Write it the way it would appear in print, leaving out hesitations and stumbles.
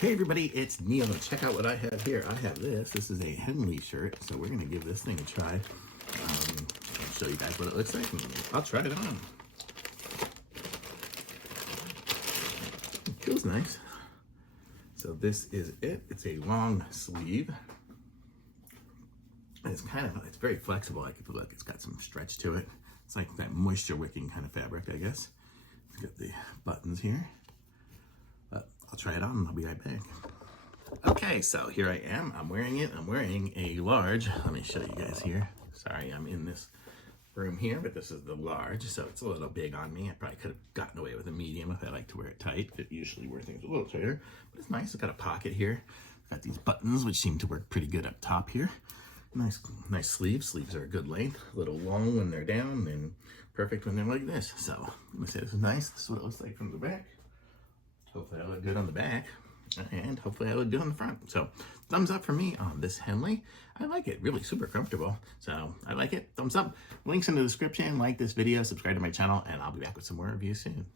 Hey everybody, it's Neil. Check out what I have here. I have this. This is a Henley shirt, so we're gonna give this thing a try. I'll show you guys what it looks like. I'll try it on. It feels nice. So this is it. It's a long sleeve. And it's very flexible. I could look. It's got some stretch to it. It's like that moisture wicking kind of fabric, I guess. It's got the buttons here. But I'll try it on and I'll be right back. Okay, so here I am. I'm wearing it. I'm wearing a large. Let me show you guys here. Sorry, I'm in this room here, but this is the large, so it's a little big on me. I probably could have gotten away with a medium if I like to wear it tight. I usually wear things a little tighter, but it's nice. It's got a pocket here. It's got these buttons, which seem to work pretty good up top here. Nice sleeves. Sleeves are a good length. A little long when they're down and perfect when they're like this. So I'm gonna say this is nice. This is what it looks like from the back. Hopefully I look good on the back, and hopefully I look good on the front. So thumbs up for me on this Henley. I like it, really super comfortable. So I like it, thumbs up. Links in the description, like this video, subscribe to my channel, and I'll be back with some more reviews soon.